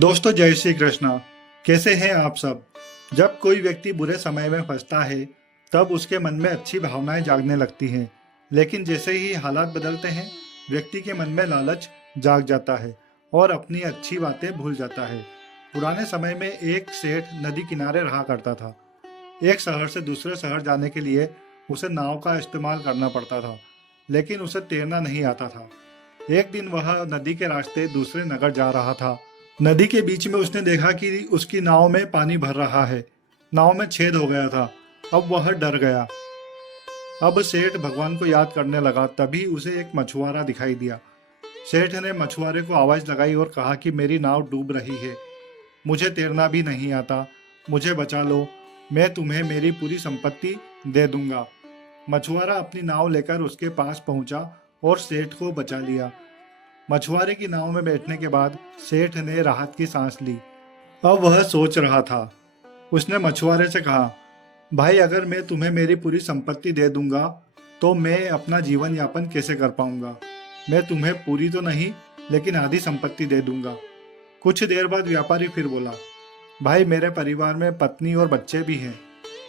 दोस्तों जय श्री कृष्णा। कैसे हैं आप सब। जब कोई व्यक्ति बुरे समय में फंसता है तब उसके मन में अच्छी भावनाएं जागने लगती हैं, लेकिन जैसे ही हालात बदलते हैं व्यक्ति के मन में लालच जाग जाता है और अपनी अच्छी बातें भूल जाता है। पुराने समय में एक सेठ नदी किनारे रहा करता था। एक शहर से दूसरे शहर जाने के लिए उसे नाव का इस्तेमाल करना पड़ता था, लेकिन उसे तैरना नहीं आता था। एक दिन वह नदी के रास्ते दूसरे नगर जा रहा था। नदी के बीच में उसने देखा कि उसकी नाव में पानी भर रहा है। नाव में छेद हो गया था। अब वह डर गया। अब सेठ भगवान को याद करने लगा। तभी उसे एक मछुआरा दिखाई दिया। सेठ ने मछुआरे को आवाज लगाई और कहा कि मेरी नाव डूब रही है, मुझे तैरना भी नहीं आता, मुझे बचा लो, मैं तुम्हें मेरी पूरी संपत्ति दे दूंगा। मछुआरा अपनी नाव लेकर उसके पास पहुंचा और सेठ को बचा लिया। मछुआरे की नाव में बैठने के बाद सेठ ने राहत की सांस ली। अब वह सोच रहा था। उसने मछुआरे से कहा, भाई अगर मैं तुम्हें मेरी पूरी संपत्ति दे दूंगा तो मैं अपना जीवन यापन कैसे कर पाऊंगा। मैं तुम्हें पूरी तो नहीं लेकिन आधी संपत्ति दे दूंगा। कुछ देर बाद व्यापारी फिर बोला, भाई मेरे परिवार में पत्नी और बच्चे भी हैं,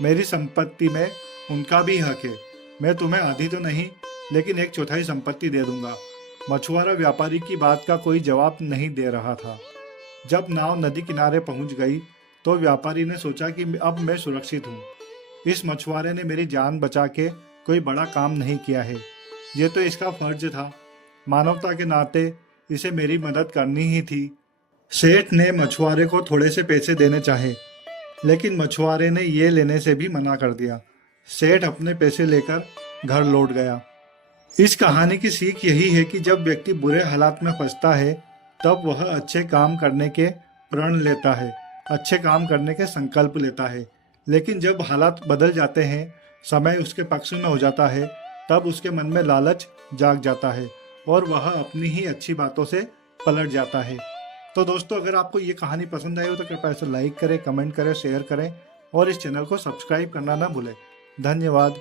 मेरी संपत्ति में उनका भी हक है। मैं तुम्हें आधी तो नहीं लेकिन एक चौथाई संपत्ति दे दूंगा। मछुआरा व्यापारी की बात का कोई जवाब नहीं दे रहा था। जब नाव नदी किनारे पहुंच गई तो व्यापारी ने सोचा कि अब मैं सुरक्षित हूँ। इस मछुआरे ने मेरी जान बचा के कोई बड़ा काम नहीं किया है, ये तो इसका फर्ज था। मानवता के नाते इसे मेरी मदद करनी ही थी। सेठ ने मछुआरे को थोड़े से पैसे देने चाहे, लेकिन मछुआरे ने ये लेने से भी मना कर दिया। सेठ अपने पैसे लेकर घर लौट गया। इस कहानी की सीख यही है कि जब व्यक्ति बुरे हालात में फंसता है तब वह अच्छे काम करने के प्रण लेता है, अच्छे काम करने के संकल्प लेता है। लेकिन जब हालात बदल जाते हैं, समय उसके पक्ष में हो जाता है, तब उसके मन में लालच जाग जाता है और वह अपनी ही अच्छी बातों से पलट जाता है। तो दोस्तों अगर आपको ये कहानी पसंद आई हो तो कृपया इसे लाइक करें, कमेंट करें, शेयर करें और इस चैनल को सब्सक्राइब करना ना भूलें। धन्यवाद।